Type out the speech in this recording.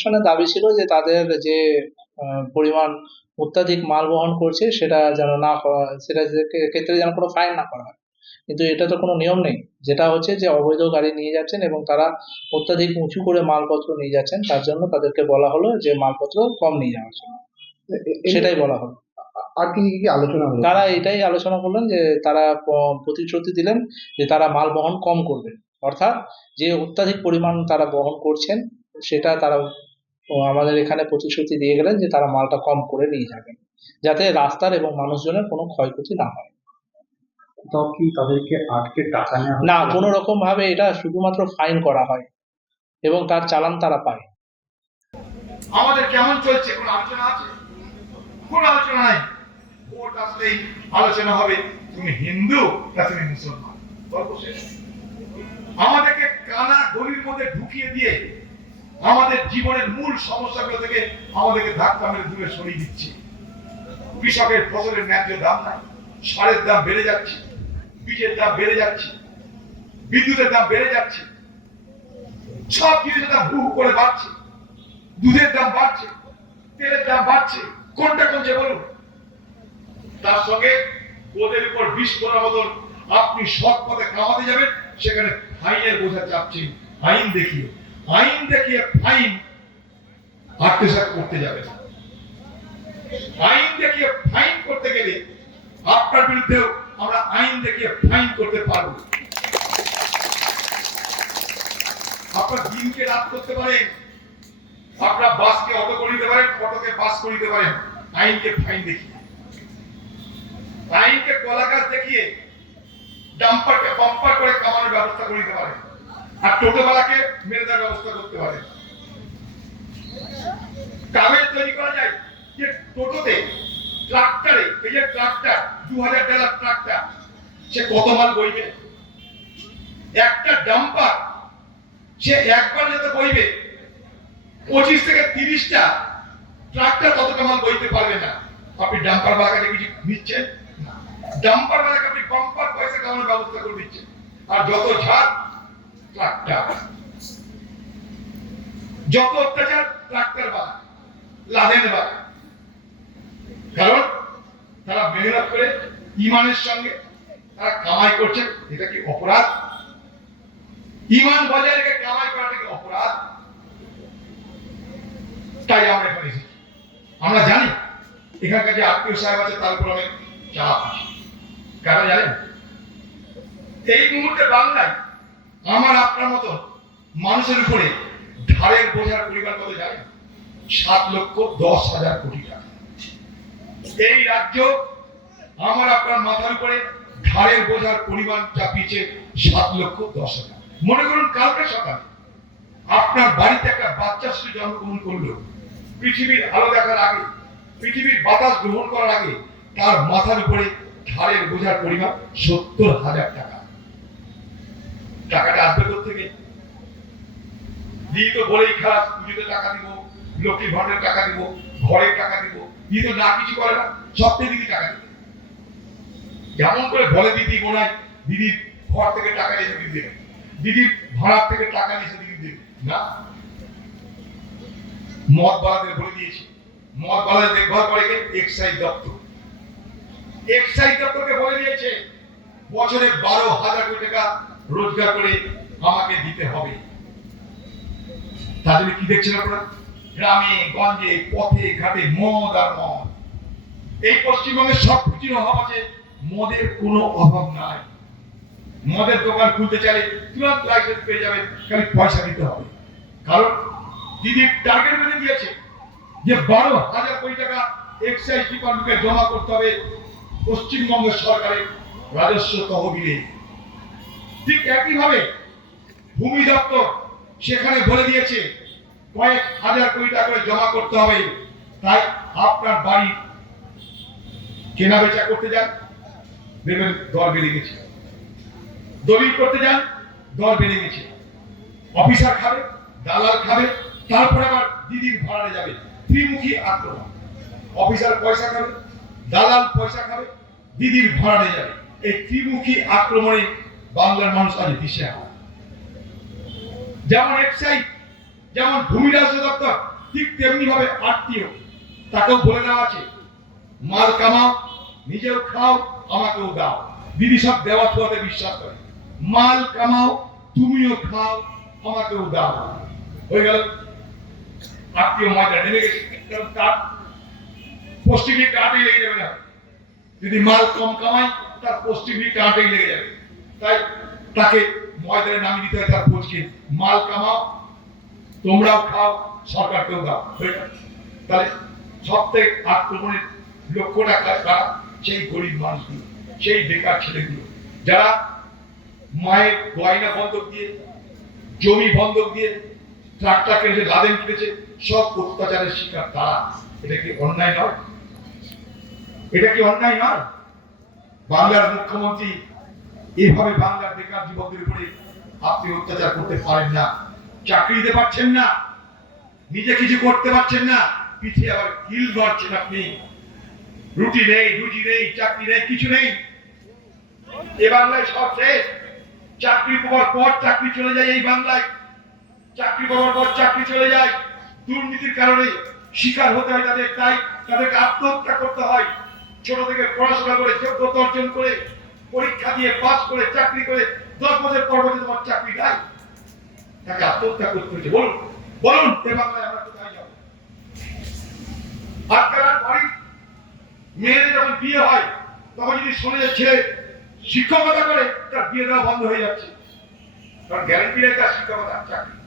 প্রশাসনের দাবি ছিল যে তাদের যে পরিমাণ অত্যাধিক মাল বহন করছে সেটা যেন না সেটা ক্ষেত্রে যেন কোনো ফাইন না করা হয়। কিন্তু এটা তো কোনো নিয়ম নেই। যেটা হচ্ছে যে অবৈধ গাড়ি নিয়ে যাচ্ছেন এবং তারা অত্যাধিক উঁচু করে মালপত্র নিয়ে যাচ্ছেন তার জন্য তাদেরকে বলা হলো যে মালপত্র কম নিয়ে যাওয়ার জন্য। সেটাই বলা হলো। আর কি কি আলোচনা হলো? তারা এটাই আলোচনা করলেন যে তারা প্রতিশ্রুতি দিলেন যে তারা মাল বহন কম করবেন অর্থাৎ যে অত্যাধিক পরিমাণ তারা বহন করছেন সেটা তারা আমাদের এখানে প্রতিশ্রুতি দিয়ে গেলেন যে তারা মালটা কম করে নিয়ে যাবেন যাতে রাস্তার এবং মানুষজনের কোনো ক্ষয়ক্ষতি না হয়। কোথাও কি তাদেরকে আটকে টাকা নেওয়া না? কোনো রকম ভাবে এটা শুধুমাত্র ফাইন করা হয় এবং তার চালান তারা পায়। আমাদের কেমন চলছে? কোনো আলোচনা আছে? কোনো আলোচনা নাই। আলোচনা হবে তুমি হিন্দু না তুমি মুসলমান? গল্প শেষ। আমাদেরকে কানা গলির মধ্যে ঢুকিয়ে দিয়ে আমাদের জীবনের মূল সমস্যাগুলো থেকে আমাদেরকে ধাক্কা মেরে দূরে সরিয়ে দিচ্ছে। কৃষকের ফসলের ন্যায্য দাম নাই, সারের দাম বেড়ে যাচ্ছে, বীজের দাম বেড়ে যাচ্ছে, বিদ্যুতের দাম বেড়ে যাচ্ছে, সব কিছুর দাম হু করে বাড়ছে, দুধের দাম বাড়ছে, তেলের দাম বাড়ছে, কোনটা কমছে বলুন? তার সঙ্গে ওদের উপর বিষ করার মতন আপনি সৎ পথে কামাতে যাবেন, সেখানে ফাইনের বোঝা চাপছেন আইন দেখিয়ে। আইন দেখিয়ে ফাইন আত্মসাৎ করতে যাবে। না। আইন দেখিয়ে ফাইন করতে গেলে আপনার বিরুদ্ধেও আমরা আইন দেখিয়ে ফাইন করতে পারব। আপনার দিনকে রাত করতে পারেন। আপনার বাসকে অটো করে দিতে পারেন, অটোকে বাস করে দিতে পারেন। আইনকে ফাইন দেখিয়ে। আইনকে কলা গাছ দেখিয়ে ডাম্পারকে বাম্পার করে কামানোর ব্যবস্থা করে দিতে পারেন। আর টোটোওয়ালাকে মেরে দেওয়ার ব্যবস্থা করতে পারেন কাগজ তৈরি করা যায় যে টোটোতে ট্রাক্টরে, এই যে ট্রাক্টর দু হাজার ডলার ট্রাক্টর, সে কত মাল বইবে? একটা ডাম্পার, সে একবার যেতে বইবে, পঁচিশ থেকে তিরিশটা ট্রাক্টর ততটা মাল বইতে পারবে না। আপনি ডাম্পার বালা কাছে নিচ্ছেন? ডাম্পার বালাকে আপনি বাম্পার পয়সা কামানোর ব্যবস্থা করে দিচ্ছেন। আর যত ঝাড় ট্রাক্টর যত অত্যাচার ট্রাক্টর বালা লাদেন বালা। কারণ তারা মেহনত করে ইমানের সঙ্গে তারা কামাই করছে এটা কি অপরাধ? ইমান বজায় রেখে কামাই করাটা কি অপরাধ? তাই আমরা এখানে আমরা জানি, এখানকার যে আত্মীয় সাহেব আছে, তার উপর অনেক চাপ আছে। জানেন? এই মুহূর্তে বাংলায় আমার আপনার মতো মানুষের উপরে ধারের বোঝার পরিমাণ কত জানেন সাত লক্ষ দশ হাজার কোটি টাকা। এই রাজ্য আমার আপনার মাথার উপরে ধারের বোঝার পরিমাণ চাপিয়েছে সাত লক্ষ দশ হাজার। মনে করুন, কালকে সকালে আপনার বাড়িতে একটা বাচ্চা শিশু জন্মগ্রহণ করল। পৃথিবীর আলো দেখার আগে, পৃথিবীর বাতাস গ্রহণ করার আগে তার মাথার উপরে ধারের বোঝার পরিমাণ সত্তর হাজার টাকা। টাকাটা আসবে থেকে? দিয়ে তো বলেই খারাপ পুজোতে টাকা দিব লক্ষ্মী ভান্ডারের টাকা দিব ঘরের টাকা দিব। দিয়ে তো না কিছু করে না, সব দিদি টাকা দিবে যেমন করে বলে দিদি বোনায় দিদির ঘর থেকে টাকা নিয়ে দিদি দেবে। দিদির ভাড়ার থেকে টাকা নিয়ে দিদি দেবে। না। মদ বালাদের বলে দিয়েছি। মদ বালাদের দেখভাল করে কে? এক্সাইজ দপ্তর। এক্সাইজ দপ্তরকে বলে দিয়েছে, বছরে বারো হাজার কোটি টাকা রোজগার করে আমাকে দিতে হবে। তাদের কি দেখছেন আপনারা? গ্রামে, গঞ্জে, পথে, ঘাটে মদ আর মদ। এই পশ্চিমবঙ্গের সব কিছুর অভাব আছে। মদের কোনো অভাব নাই। মদের দোকান খুলতে চাইলে তুরন্ত লাইসেন্স পেয়ে যাবেন, খালি পয়সা দিতে হবে। কারণ দিদি টার্গেট বেঁধে দিয়েছে যে বারো হাজার কোটি টাকা এক্সাইজ ডিপার্টমেন্টে জমা করতে হবে পশ্চিমবঙ্গ সরকারের রাজস্ব তহবিলে। ঠিক একইভাবে ভূমি দপ্তর সেখানে বলে দিয়েছে, কয়েক হাজার কোটি টাকা করে জমা করতে হবে। তাই আপনার বাড়ি কেনা বেচা করতে যান, দেখবেন দর বেড়ে গেছে। দলিল করতে যান, দর বেড়ে গেছে। অফিসার খাবে, দালাল খাবে, তারপরে আবার দিদির ভাড়ারে যাবে। ত্রিমুখী আক্রমণ। অফিসার পয়সা খাবে, দালাল পয়সা খাবে, দিদির ভাড়ারে যাবে। এই ত্রিমুখী আক্রমণে বাংলার মানুষ আজ দিশে যেমন এক্সাইজ যেমন ভূমি রাজস্ব দপ্তর, ঠিক তেমনি ভাবে আত্মীয় তাকেও বলে দেওয়া আছে, মাল কামাও, নিজেও খাও, আমাকেও দাও। দিদি সব দেওয়া থোয়াতে বিশ্বাস করে। মাল কামাও, তুমিও খাও, আমাকেও দাও। হয়ে গেল। আত্মীয় ময়দা নেমে গেছে। তার পশ্চিমী কাটেই লেগে যাবে না। যদি মাল কম কামাই তার পশ্চিমী কাটেই লেগে যাবে। তাই তাকে ময়দানে নামিয়ে দিতে হয় তার কোচকে। মাল কামাও, তোমরাও খাও, সরকারকেও দাও। তাহলে সব থেকে আক্রমণের লক্ষ্যটা কারা? সেই গরিব মানুষগুলো, সেই বেকার ছেলেগুলো। যারা মায়ের গয়না বন্ধক দিয়ে, জমি বন্ধক দিয়ে, ট্রাক্টর কিনেছে, লাদেন কিনেছে, সব অত্যাচারের শিকার তারা। এটা কি অন্যায় নয়? এটা কি অন্যায় নয়? বাংলার মুখ্যমন্ত্রী এভাবে বাংলার বেকার যুবকদের উপরে আপনি অত্যাচার করতে পারেন না। চাকরি দিতে পারছেন না। নিজে কিছু করতে পারছেন না। পিঠে আবার কিল মারছেন আপনি। রুটি নেই, রুজি নেই, চাকরি নেই, কিছু নেই। এ বাংলায় সব শেষ। চাকরি পাওয়ার পর চাকরি চলে যায় এই বাংলায়। চাকরি পাওয়ার পর চাকরি চলে যায়। দুর্নীতির কারণে শিকার হতে হয় তাদের। তাই তাদেরকে আত্মহত্যা করতে হয়। ছোট থেকে পড়াশোনা করে যোগ্যতা অর্জন করে পরীক্ষা দিয়ে পাস করে চাকরি করে দশ বছর পর বছর তোমার চাকরি নাই। তাকে আত্মহত্যা করতে হয়েছে বলুন বলুন, এ বাংলায় আমরা কোথায় যাব? আজকাল বাড়ির মেয়েদের যখন বিয়ে হয়, তখন যদি শুনে যে ছেলে শিক্ষকতা করে, তার বিয়ে দেওয়া বন্ধ হয়ে যাচ্ছে। কারণ গ্যারান্টি নেই তার শিক্ষকতা চাকরি।